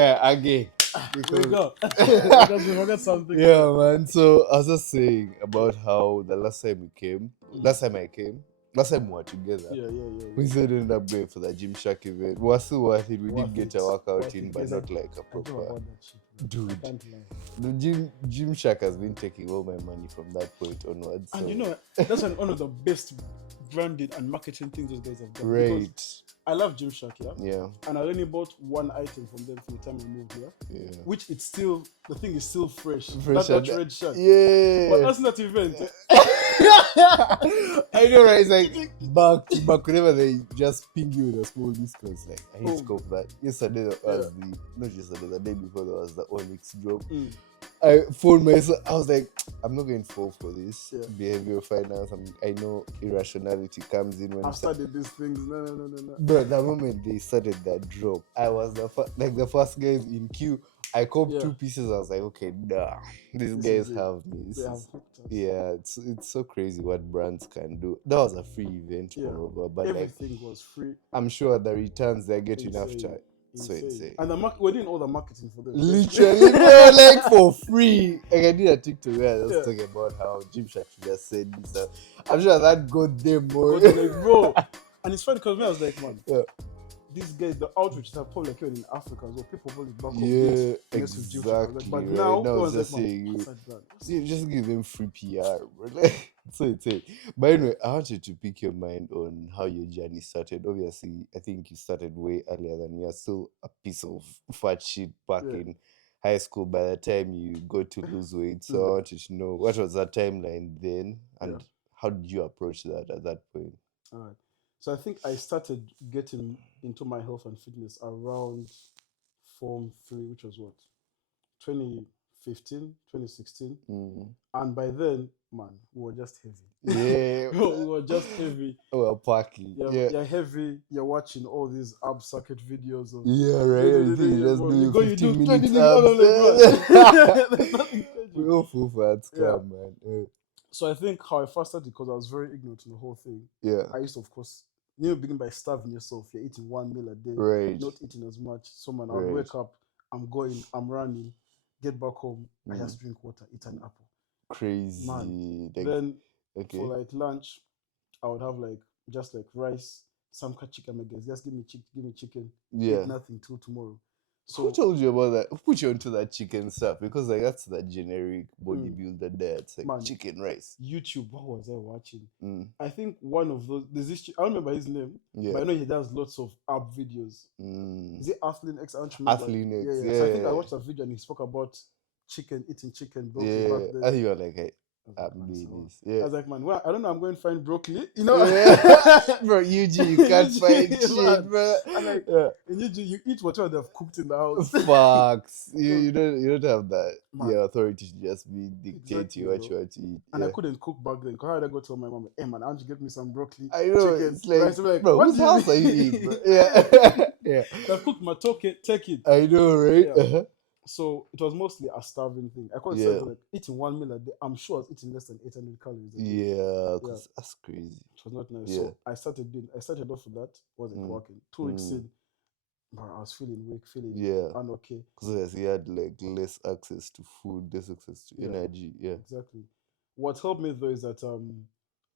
Yeah, again. We Because go. Because we forgot something. yeah, man. So I was just saying about how the last time we came, last time we were together. Yeah. We still ended up going for the Gymshark event. We were still worth it. We Worth did get it. a workout Worth in, it. but Yes, not like a I do proper. about that shit, man. Dude. I can't lie. The Gymshark has been taking all my money from that point onwards. And so- you know, that's one of the best branding and marketing things those guys have done. right? Because I love Gymshark, yeah? Yeah, And I only bought one item from them from the time I moved here. yeah. Which it's still, the thing is still fresh. Fresh That and- red shirt. Yeah. But that's not event. I know, right? It's like back whenever they just ping you with a small discount, it's like I need to Oh. go for that. Yesterday there was not yesterday, the day before there was the Onyx drop. Mm. I phoned myself. I was like, I'm not going to fall for this Yeah. behavioral finance. I know irrationality comes in when. I've studied these things. No. But the moment they started that drop, I was the first guys in queue. I copped Yeah. 2 pieces. I was like, okay, nah, these This guys is it. have me. This They have is- hooked us. yeah, it's so crazy what brands can do. That was a free event, Yeah. moreover, but like Everything was free. I'm sure the returns they're getting Insane. after so insane. And we're doing all the marketing for them. Literally, bro, like for free. Like I did a TikTok where I was Yeah. talking about how Gymshark just said this. I'm sure that got them more. But like, bro. And it's funny because when I was like, man, Yeah. these guys, the outreach that probably like even in Africa as well, people probably back home. Yeah, Yes, with Gymshark. exactly. But right. now, I was everyone's just like, man, saying, what's that brand? see, just give them free PR, bro. Like, so insane. But anyway, I wanted to pick your mind on how your journey started. Obviously, I think you started way earlier than me. You're still a piece of fat shit back Yeah. in high school by the time you got to lose weight. So I wanted to know what was that timeline then and how did you approach that at that point? All right. So I think I started getting into my health and fitness around Form 3, which was what? 2015, 2016. Mm. And by then, man, we were just heavy. Yeah. We were just heavy. Well, parking. You're heavy. You're watching all these ab circuit videos of Yeah, right. Everything you just bro, do you go, you 15 do 20 minutes minutes. Oh, abs. like, there's nothing We crazy. all full fat Yeah. scam, man. So I think how I first started, because I was very ignorant to the whole thing. Yeah. I used to, of course, begin by starving yourself. You're eating one meal a day, Right. not eating as much. So man, I'll Right. wake up, I'm going, I'm running, get back home, I just drink water, eat an apple. Crazy. Man, Like, then okay. for like lunch, I would have like just like rice, some chicken, I guess. Just give me chicken. Yeah. Eat nothing till tomorrow. Who So told you about that? Who put you onto that chicken stuff? Because like that's the generic bodybuilder there. It's like Man. chicken rice. YouTube, what was I watching? Mm. I think one of those. There's this. I don't remember his name, Yeah. but I know he does lots of ab videos. Mm. Is it Athlete X? I don't remember. Athlete X, Yeah. So I think I yeah. watched a video and he spoke about eating chicken, broccoli Yeah. back then. And you were like, hey, I was I'm like, man, doing so- this. I Yeah. was like, man, well, I don't know. I'm going to find broccoli. You know, Yeah. Bro, UG, you can't UG, find man. shit, bro. I'm like, Yeah. in UG, you eat whatever they've cooked in the house. Facts. You don't have that Man. authority to just be dictate Exactly, you what bro. you want to eat. And I Yeah. couldn't cook back then. How did I go tell my mom, hey man, I want you to get me some broccoli, I know. chicken, It's like, rice? I'm like, bro, what whose do you house are mean? you in, bro? Yeah. Yeah. I've cooked my take it. I know, right? Yeah. Uh-huh. So it was mostly a starving thing. I Yeah. consider like eating one meal a day. I'm sure I was eating less than 800 calories a day. Yeah, because that's crazy. It was not nice. Yeah. So I started off with that. Wasn't working. 2 weeks in, bro, I was feeling weak, feeling Yeah. unokay. Because he had like less access to food, less access to Yeah. energy. Yeah. Exactly. What helped me though is that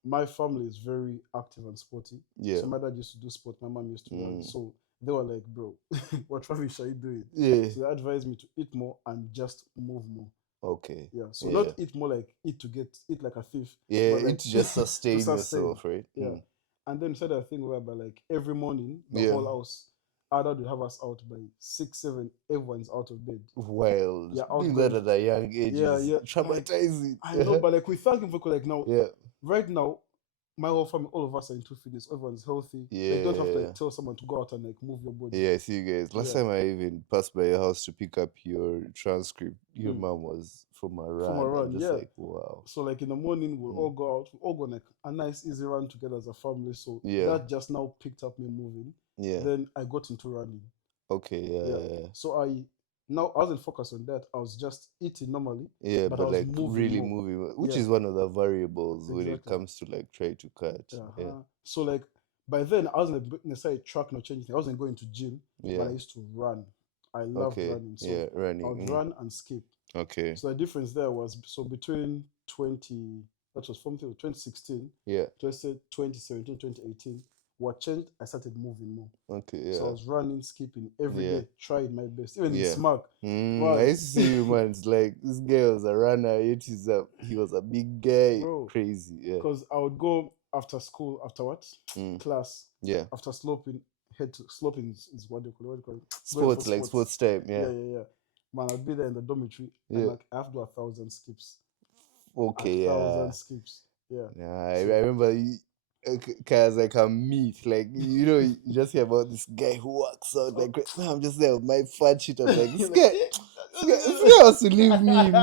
my family is very active and sporty. Yeah. So my dad used to do sport, my mom used to run. So they were like, bro, what rubbish are you doing? Yeah. So they advised me to eat more and just move more. Okay. Yeah. So Yeah. not eat more like eat like a thief. Yeah, but like, it just sustain to sustain. yourself, right? Yeah. Mm. And then we said a thing whereby like every morning the Yeah. whole house, our dad would have us out by 6, 7, everyone's out of bed. Wild. Yeah, Doing outgoing. that at a young age Yeah, is yeah. traumatizing. I know, but like we thank him for like now, Yeah. right now, my whole family, all of us are into fitness. Everyone's healthy. You don't have to Yeah. like tell someone to go out and like move your body. Yeah, I see you guys. Last Yeah. time I even passed by your house to pick up your transcript, your Mm. mom was from a run. From a run, I'm just yeah. like, wow. So like in the morning we'll all go out. We'll all go on like a nice easy run together as a family. So Yeah. that just now picked up me moving. Yeah. Then I got into running. Okay, yeah. So I wasn't focused on that. I was just eating normally. Yeah, but but I was like moving really more. moving, which Yeah. is one of the variables when it Exactly. comes to like try to cut. Yeah. So like by then I wasn't necessarily tracking or changing. I wasn't going to gym, Yeah. but I used to run I loved Okay. running. So Yeah, I would running. run and skip. Okay. So the difference there was so between 20, that was from 2016, Yeah. 2017, 2018. What changed? I started moving more. Okay. So I Yeah. was running, skipping every Yeah. day, trying my best. Even in Yeah. Smack, I man, used to see you, man. It's like this guy was a runner, yet he was a big guy. bro, Crazy. Yeah. because I would go after school, after what? Mm. Class. Yeah. After sloping, sloping is what do you call it? Going for Sports, like sports. sports time. Yeah. Yeah, yeah, yeah. Man, I'd be there in the dormitory and Yeah. like I have to do 1,000 skips. Okay. Yeah. 1,000 skips. Yeah. Yeah. I So remember Kaaya's like a myth. Like, you just hear about this guy who works out like crazy. I'm just there with my fat shit. I'm like, you're like, this guy wants to leave me, man.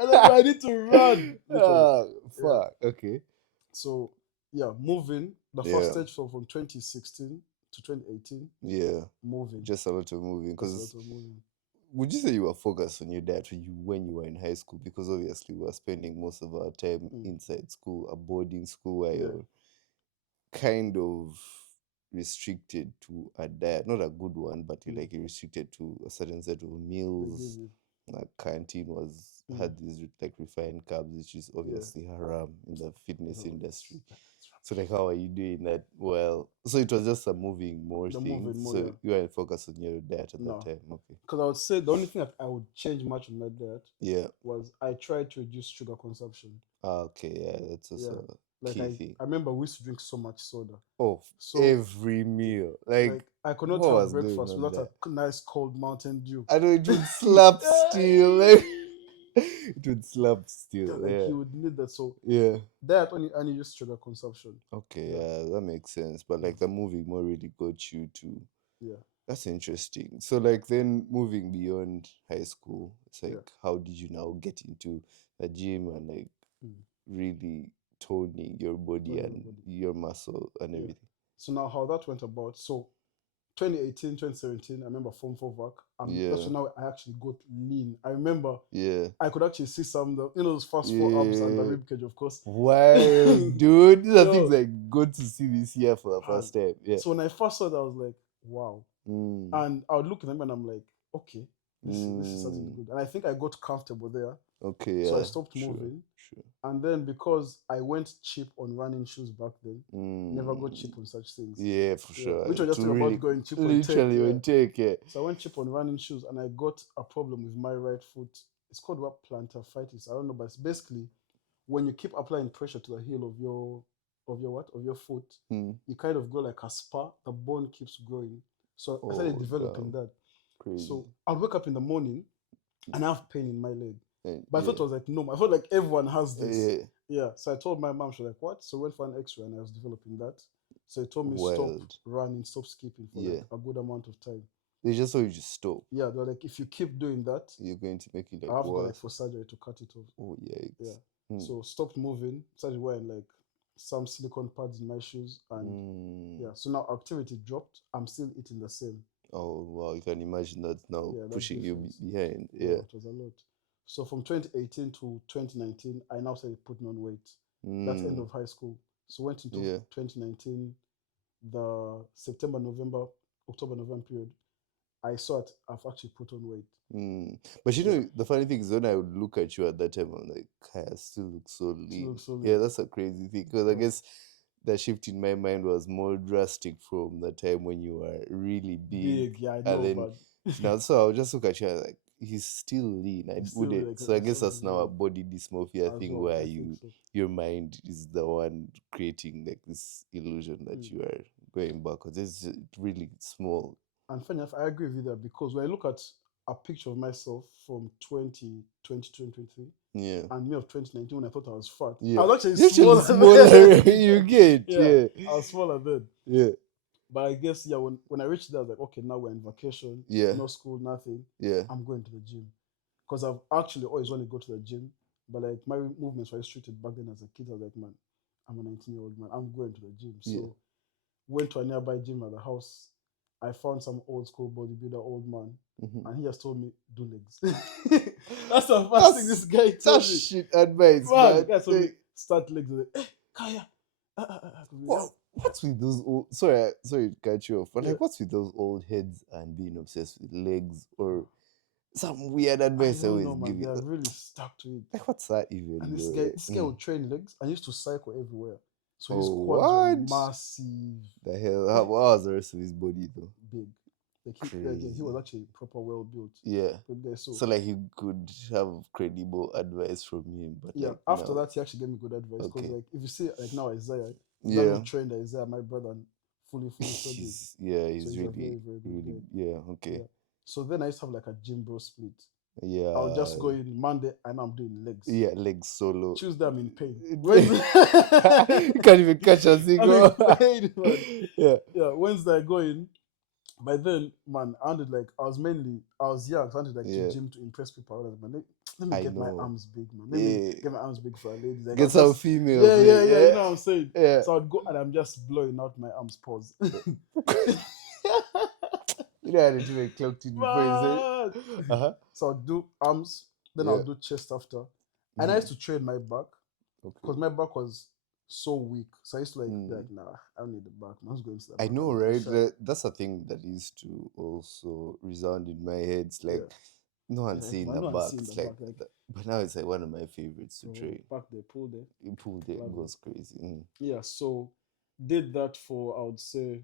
and then I need to run. Literally. Ah, Yeah. fuck. Okay. So yeah, moving. The first Yeah. stage from 2016 to 2018, Yeah. moving. Just a lot of moving. That's a Because lot of moving. would you say you were focused on your diet when you were in high school? Because obviously we were spending most of our time inside school, a boarding school where Yeah. you're kind of restricted to a diet, not a good one, but you're restricted to a certain set of They give meals. you. Like canteen had these like refined carbs, which is obviously haram in the fitness industry. So like, how are you doing that? Well, so it was just a moving more The thing. moving more, So yeah. you weren't focused on your diet at No. that time. Okay. Because I would say the only thing that I would change much on my diet Yeah. was I tried to reduce sugar consumption. Okay. Yeah, that's also a Like key thing. I remember we used to drink so much soda. Oh, So every meal. Like I could not what have was going breakfast on without there? a nice cold Mountain Dew. I know it would slap still. Like, it would slap still. Like Yeah. you would need that. So Yeah. diet only just sugar consumption. Okay, yeah, that makes sense. But like the moving more really got you to. Yeah. That's interesting. So like then moving beyond high school, it's like how did you now get into the gym and like really toning your body and your muscle and everything? So now how that went about. So 2018, 2017, I remember Form 4 work. That's when now I actually got lean. I remember I could actually see some of the, those first 4 abs and the rib cage, of course. Wild, dude. These are things I got to see this year for the first time. Yeah. So when I first saw that, I was like, wow. And I would look at them and I'm like, okay, this is something good. And I think I got comfortable there. Okay, so I stopped moving. Sure. And then because I went cheap on running shoes back then, never got cheap on such things. Yeah, for sure. Which was just really about going cheap on literally on take. Yeah. So I went cheap on running shoes and I got a problem with my right foot. It's called what? Plantar-fasciitis. I don't know, but it's basically when you keep applying pressure to the heel of your foot, you kind of go like a spur. The bone keeps growing. So I started developing that. Crazy. So I'll wake up in the morning and I have pain in my leg. But I thought it was like normal. I felt like everyone has this. Yeah. So I told my mom, she was like, what? So I went for an x-ray and I was developing that. So he told me stop running, stop skipping for like a good amount of time. They just told you to stop. Yeah, they're like, if you keep doing that, you're going to make it like I have to go like for surgery to cut it off. Oh yeah. So stopped moving, started wearing like some silicone pads in my shoes, and so now activity dropped. I'm still eating the same. Oh wow, you can imagine that now pushing you behind. Yeah, it was a lot. So from 2018 to 2019, I now started putting on weight. That's end of high school. So went into 2019, the September, November, October, November period. I saw it. I've actually put on weight. But you know, the funny thing is when I would look at you at that time, I'm like, Kaaya still looks so lean. Yeah, that's a crazy thing because I guess the shift in my mind was more drastic from the time when you were really big. Yeah, I know. And then now, so I'll just look at you like he's still lean. I wouldn't. So I guess that's now a body dysmorphia thing where your mind is the one creating like this illusion that you are going backwards. It's really small. And funny enough, I agree with you there because when I look at a picture of myself from 2023 and me of 2019 when I thought I was fat, I was actually smaller. You get, I was smaller then. Yeah. But I guess, when I reached there, I was like, okay, now we're in vacation, no school, nothing. I'm going to the gym. Because I've actually always wanted to go to the gym, but like my movements were restricted back then as a kid. I was like, man, I'm a 19-year-old man. I'm going to the gym. So went to a nearby gym at the house. I found some old school bodybuilder, old man, and he just told me, do legs. That's the first thing this guy told me. That's shit advice, man. The guy told me, start legs. Like, hey, Kaaya. what's with those old? Sorry to cut you off, but Yeah. like, what's with those old heads and being obsessed with legs or some weird I advice they don't always know, man. give They you? are really stuck to it. Like, what's that even, And bro? this guy would train legs and used to cycle everywhere. So his Oh, quads were what massive, the hell? How, what was the rest of his body though? big. Like he was Crazy. actually proper well built. Yeah. Good guy. So So like you could have credible advice from him, but yeah, like after no. that he actually gave me good advice because Okay. like if you see like now Isaiah, he's Yeah. actually trained Isaiah, my brother, and fully studied. He's So he's he's a really very good really guy. yeah, okay. Yeah. So then I used to have like a gym bro split. Yeah. I'll just go in Monday and I'm doing legs. Yeah, legs solo. Tuesday I'm in pain. You can't even catch a I'm single. in pain, man. Yeah. Yeah, Wednesday I go in. By then, man, I was young, so I wanted like to Yeah. gym to impress people. I was like, man, let me I get my know. arms big, man. Let me Yeah. get my arms big for a lady. Like, Get I'm some just, females. yeah, you Yeah. know what I'm saying? Yeah. So I'd go and I'm just blowing out my arms, pause. You know how to do it clocked in before you say. Man. Uh-huh. So I'll do arms, then Yeah. I'll do chest after. And I used to train my back because Okay. my back was so weak. So I used to be Mm. like, nah, I don't need the back. Man. I was going to the I back. know, I'm gonna right? shine. That's a thing that used to also resound in my head. It's like, Yeah. no one's Like, seeing man, the no one's back. seeing It's the like, back. Like, but now it's like one of my favorites to so train. back there, pull there. You pull there, Love it it. goes crazy. Yeah, so did that for I would say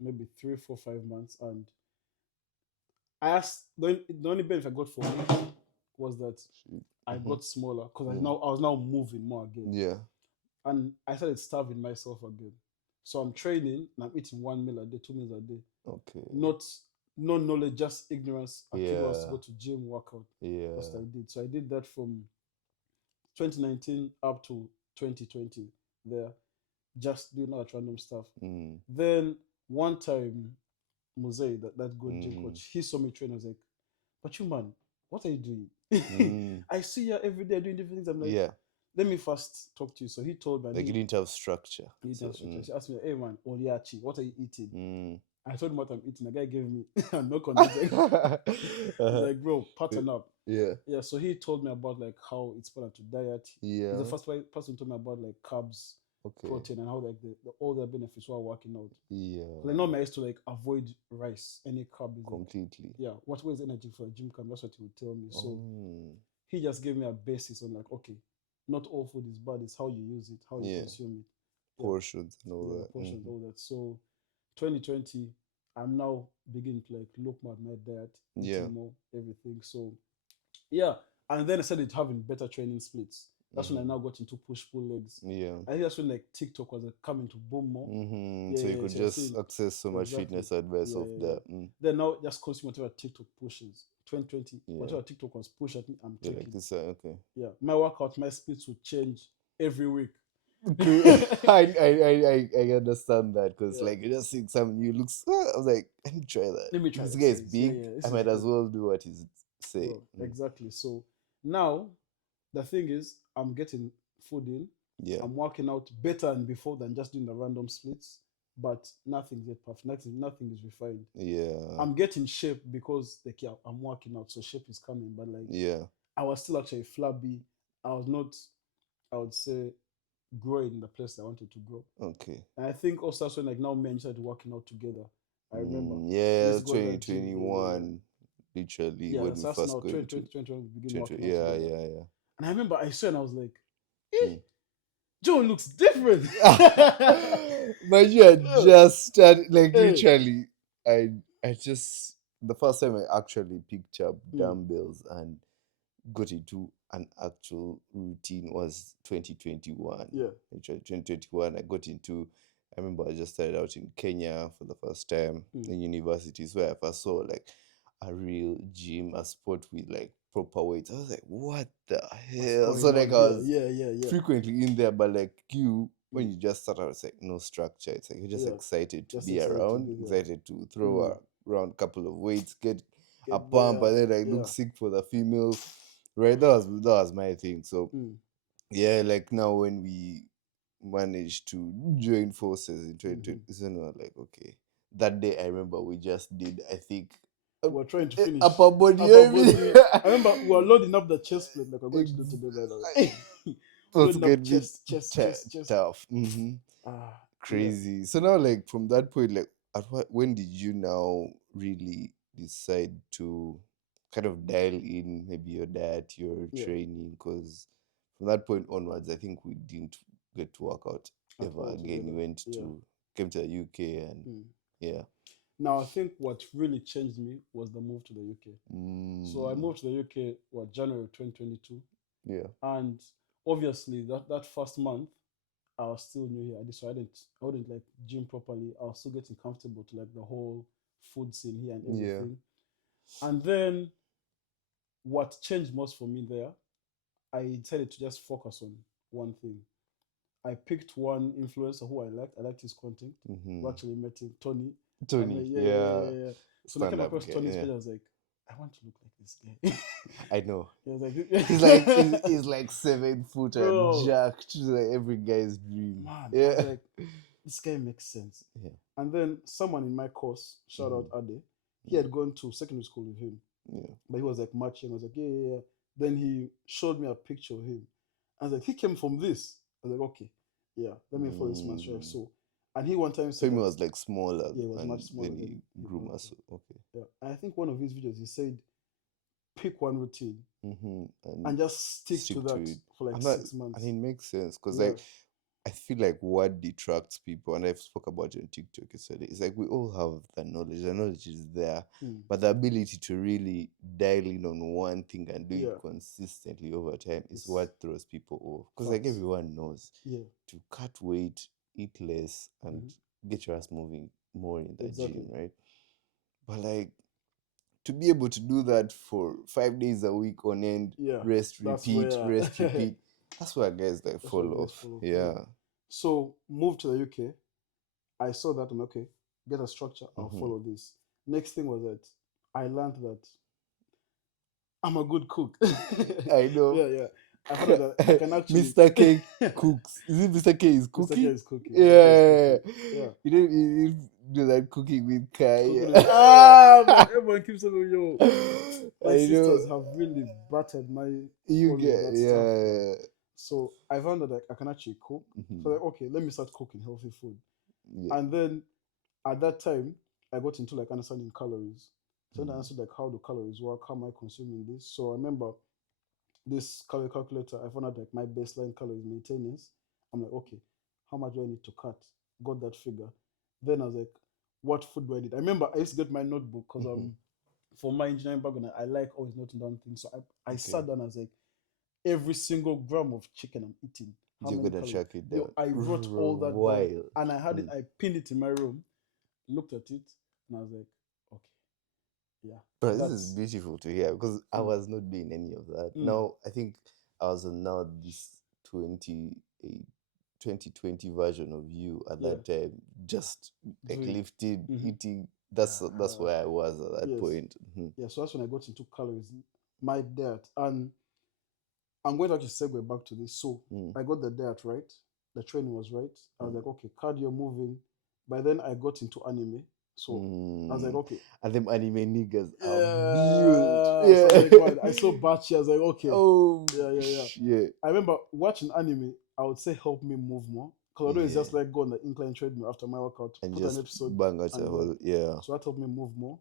maybe 3, 4, 5 months, and I asked the only benefit I got for me was that Shit. I Mhm. got smaller because Mm. I was now moving more again, Yeah. and I started starving myself again. So I'm training and I'm eating 1 meal a day, 2 meals a day. Okay. Not no knowledge, just ignorance. A kid wants to Yeah. go to gym, workout. That's Yeah. what I did. So I did that from 2019 up to 2020. There, just doing all that random stuff. Mm. Then one time, Mosey, that good gym Mm. coach, he saw me train. I was like, "But you man, what are you doing? Mm. I see you every day doing different things." I'm like, Yeah. "Let me first talk to you." So he told me, Like you didn't have structure. he So, He asked me, "Hey man, Oliachi, what are you eating?" mm. I told him what I'm eating. The guy gave me a knock on the head. I was Uh-huh. like, "Bro, pattern up." Yeah. Yeah, so he told me about like how it's important to diet. He's the Yeah. first person told me about like carbs, Okay. protein, and how like all the benefits while working out. Yeah. Like normally I used to like avoid rice, any carb is like, Completely. yeah, what is energy for a gym camp? That's what he would tell me. So Oh. he just gave me a basis on like, okay, not all food is bad, it's how you use it, how you Yeah. consume it. Yeah, Portions and all yeah, the that. portions, Mhm. all that. So 2020, I'm now beginning to like look more at my diet, Yeah. eating more, everything. So yeah. And then I started having better training splits. That's when I Mhm. now got into push pull legs. Yeah. I think that's when like TikTok was like, coming to boom more. Mm-hmm. Yeah, So you yeah. could So you're just seeing access so much exactly. fitness advice Yeah, off yeah, yeah. that. Mm. Then now just consume whatever TikTok pushes. 2020, Yeah. whatever TikTok was push at me, I'm You're taking. like this. Okay. Yeah, my workout, my splits will change every week. True. I understand that because Yeah. like you just see some new looks. I was like, let me try that. Let me try This it. guy is Says, yeah, big. yeah. I This is might as good. well do what he's saying. Bro, exactly. So now the thing is, I'm getting food in. Yeah. I'm working out better than before than just doing the random splits, but nothing's yet perfect. Nothing is refined. Yeah. I'm getting shape because like yeah, I'm working out, so shape is coming. But like Yeah. I was still actually flabby. I was not, I would say, growing in the place I wanted to grow. Okay. And I think also that's when like now me and you started working out together. I remember. We Yeah. used to go to that gym. Yeah, yeah, yeah. 2021. Literally Yeah, when we so that's first now got 20, into 2021, we begin 20. working out Yeah. together. Yeah. And I remember I saw and I was like, Yeah. Joe looks different. But yeah, Oh, just started like hey. literally. I just the first time I actually picked up Mm, dumbbells and got into an actual routine was 2021. yeah. Actually, 2021, I got into. I remember I just started out in Kenya for the first time Mm. in universities where I first saw like a real gym, a sport with like proper weights. I was like, what the What's hell? So going like on I here? was Yeah, yeah, yeah. frequently in there, but like you, when Mm, you just start out, it's like no structure. It's like you're just yeah. excited to Just be excited to around, be there. excited to throw Mm, around a couple of weights, get a get pump, there. and then like Yeah. look sick for the females. Right, that was my thing. So Mm, yeah, like now when we managed to join forces in hmm 2020, so no, like okay, that day I remember we just did I think We're trying to finish upper body upper everything. body. I remember we were loading up the chest plate like we're going to do today, by the way. It was Loading gonna up be chest. tough. Ah, Crazy. So now, like from that point, like when did you now really decide to kind of dial in maybe your diet, your Yeah. training? Because from that point onwards, I think we didn't get to work out At ever all again. You together. went Yeah. to came to the UK and Mm. yeah. Now I think what really changed me was the move to the UK. So I Mm, moved to the UK what January 2022, yeah. and obviously that first month I was still new here. So I wouldn't like gym properly. I was still getting comfortable to like the whole food scene here and Yeah. everything. And then what changed most for me there, I decided to just focus on one thing. I picked one influencer who I liked. I liked his content. We Mm-hmm. actually met him, Tony. And Tony, yeah, yeah, yeah, yeah. yeah, yeah. So when I came Stand up across guy, Tony's yeah. page, I was like, I want to look like this guy. I know. He was like, He's like 7 foot and bro, jacked, like every guy's dream. man, I was Yeah. like, this guy makes sense. Yeah. And then someone in my course, shout out Ade, he had gone to secondary school with him, Yeah. but he was like matching. I was like, yeah, yeah, yeah. Then he showed me a picture of him. I was like, he came from this. I was like, okay, yeah, let me follow this man. Mm. So, and he one time So said he that, was like smaller yeah, he was and much smaller then he than grew Marco. muscle. Okay. Yeah, and I think one of his videos he said, pick one routine Mm-hmm. And and just stick to stick to that it. for like And that, 6 months. it makes sense because Yeah, like I feel like what detracts people, and I've spoke about it on TikTok yesterday, is like we all have the knowledge. The knowledge is there, mm, but the ability to really dial in on one thing and do it yeah, consistently over time is it's what throws people off. Because like facts. everyone knows Yeah, to cut weight, eat less, and mhm, get your ass moving more in the gym, exactly. right? But like to be able to do that for 5 days a week on end, Yeah, that's where rest, repeat, that's where guys like that's where fall guys off. fall off. Yeah. Yeah. So moved to the UK. I saw that I'm okay. Get a structure. I'll Hmm. follow this. Next thing was that I learned that I'm a good cook. I know. Yeah, yeah. I found out that I can actually. Mr. K cooks. Is it Mr. K is Mr. K cooking? is cooking. Mr. K is Yeah. cooking. Yeah. You do that cooking with Kaaya. Cooking is man, everyone keeps saying yo. My I know. sisters have really battered my You phone with get that stuff. Yeah. yeah. So I found out that I can actually cook. So Mhm. like, okay, let me start cooking healthy food. Yeah. And then at that time, I got into like understanding calories. So I Mhm. understood like how do calories work, how am I consuming this. So I remember this calorie calculator, I found out like my baseline calories maintenance. I'm like, okay, how much do I need to cut? Got that figure. Then I was like, what food do I need? I remember I used to get my notebook because Mhm. for my engineering background, I like always noting down things. So I Okay. sat down and I was like, every single gram of chicken I'm eating, how You're many gonna calories? track it Yo, down. I wrote all that down Wild. and I had it, Mm. I pinned it in my room, looked at it, and I was like, okay, yeah, But this is that's beautiful to hear because I mm, was not doing any of that. mm, Now I think I was on now this 28 2020 version of you at yeah, that time, just like doing lifting, mhm. eating. That's where I was at that Yes, point. Mhm. yeah. So that's when I got into calories, my diet, and I'm going to actually segue back to this. So Mm. I got the diet right, the training was right. I was Mm. like, okay, cardio moving. By then I got into anime, so I was like, Mm. okay, And them anime niggas are built. yeah. So I was Yeah. like, man, I saw Bachi. I was like, okay, Oh yeah, yeah, yeah. shit. I remember watching anime. I would say help me move more. Because although it's Yeah. just like go on the incline treadmill after my workout, And put an just episode bang out a and go. whole yeah. So that helped me move more.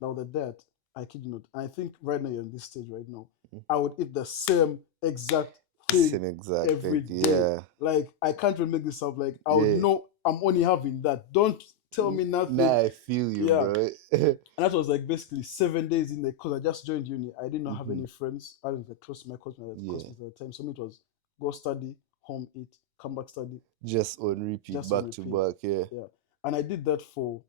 Now the diet, I kid you not. And I think right now you're in this stage right now. Mm. I would eat the same exact thing Same exact every thing. day. Yeah. Like I can't really make this up. Like I would Yeah. know I'm only having that. Don't tell me nothing. Nah, I feel you, Yeah. bro. And that was like basically 7 days in there because I just joined uni. I did not have Hmm. any friends. I was like close to my Yeah. classmates at the time. So it was go study, home eat, come back study, Just on repeat, just on back to repeat. back. Yeah. Yeah. And I did that for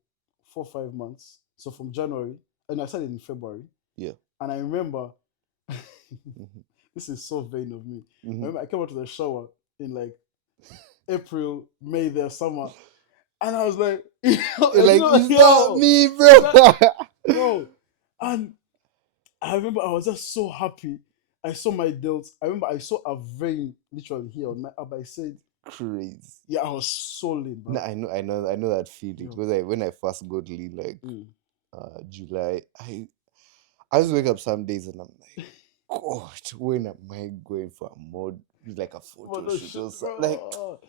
4 5 months. So from January, and I started in February. Yeah. And I remember, Hmm. this is so vain of me. I Hmm. remember I came out to the shower in like April, May, there, summer. And I was like, I You're didn't like, know, is that yo, me, is that, bro? bro? And I remember I was just so happy. I saw my delts. I remember I saw a vein literally here on my up. I said, Crazy. yeah, I was so lean, No, bro. I know that feeling Yo. because when I first got lean, like Mm. July, I just wake up some days and I'm like, God, when am I going for a mod like a What photo the shoot shit, or something? bro?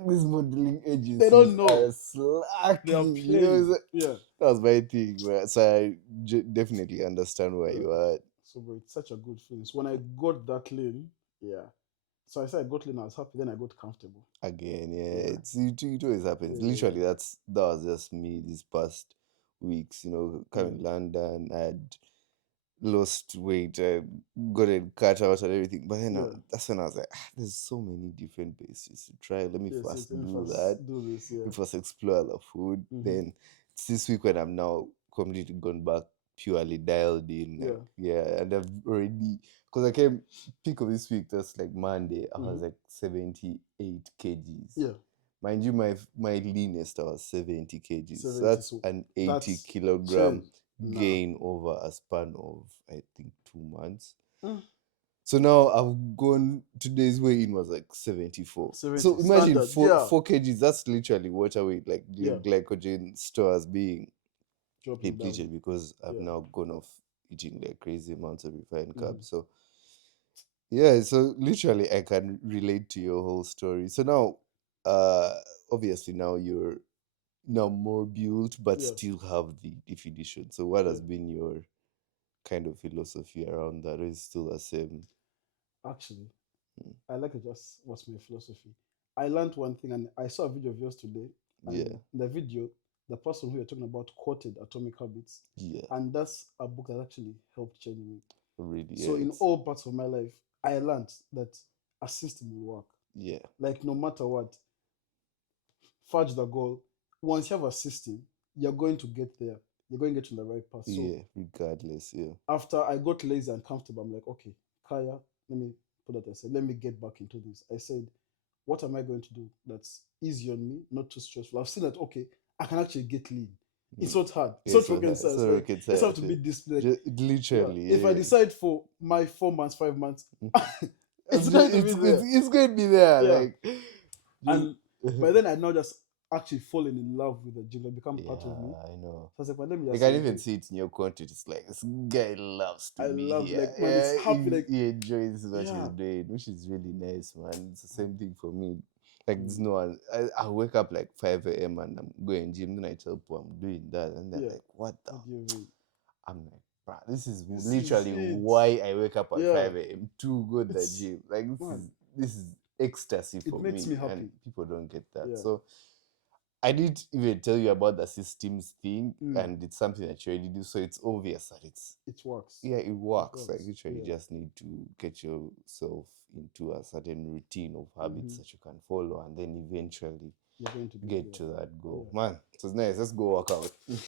like these modeling agencies They don't know. are slacking. They are You know, playing. Yeah. that was my thing. Right? So I definitely understand where Yeah. you are at. So, bro, it's such a good feeling. So when I got that lane, yeah. So I said I got lane, I was happy. Then I got comfortable. Again, yeah, Yeah. it always happens. Yeah, yeah, Literally, yeah. that was just me these past weeks. You know, coming London, I had lost weight, got it cut out and everything. But then Yeah. that's when I was like, there's so many different places to try. Let me Yes, first let me do first that. do this. Yeah. Let me first explore the food. Then it's this week when I'm now completely gone back, purely dialed in. Like, yeah, and I've already, because I came peak of this week, that's like Monday, I was like 78 kgs. Yeah. Mind you, my leanest I was 70 kgs. So 70. that's So an 80 that's kilogram change. Nah. gain over a span of, I think, 2 months. Mm. So now I've gone, today's weigh-in was like 74. 70. So imagine Standard. 4 kgs, that's literally water weight, like your Yeah. glycogen stores being Dropping down. depleted because I've Yeah. now gone off eating like crazy amounts of refined Mhm. carbs. So yeah, so literally I can relate to your whole story. So now, obviously now you're now more built, but Yeah. still have the definition. So what has Yeah. been your kind of philosophy around that? Or is it still the same? Actually, I like to just what's my philosophy. I learned one thing, and I saw a video of yours today, and Yeah, in the video, the person who you're talking about quoted Atomic Habits, yeah, and that's a book that actually helped change me. really, yeah, So in all parts of my life, I learned that a system will work. yeah, Like no matter what, fudge the goal. Once you have a system, you're going to get there. You're going to get on the right path. So yeah, regardless, yeah, after I got lazy and comfortable, I'm like, okay, Kaaya, let me put that aside. Let me get back into this. I said, what am I going to do that's easy on me, not too stressful? I've seen that, okay, I can actually get lean. It's not hard. It's yeah, not so rocket that, science. so Like, rocket just have science, to yeah. be disciplined. Yeah. Literally, If I yeah. decide for my 4 months, 5 months, it's It's, going to be there. it's going to be there, Yeah. like, And by then I now just actually fallen in love with the gym. It become part of me. yeah, I know. So I was like, well, let me You just can say, even okay, see it in your content. It's like this guy loves to I be love here. like man, it's Yeah, happy like he enjoys what he's yeah. doing, which is really nice, man. It's the same thing for me. Like there's Mm. no one. I wake up like 5 a.m. and I'm going gym. Then I tell people I'm doing that, and they're Yeah. like, "What the?" What do you mean? I'm like, "Bruh, this is This is literally it. why I wake up at Yeah. 5 a.m. to go to the It's gym. Like man, this is ecstasy it for makes me, me and happy. people don't get that. Yeah. So I didn't even tell you about the systems thing, Mm. and it's something that you already do. So it's obvious that It works. it It works. Like works. literally, Yeah. you just need to get yourself into a certain routine of habits Mm-hmm. that you can follow, and then eventually You're going to get get there. to that goal. Yeah. Man, so it's nice. Let's go work out.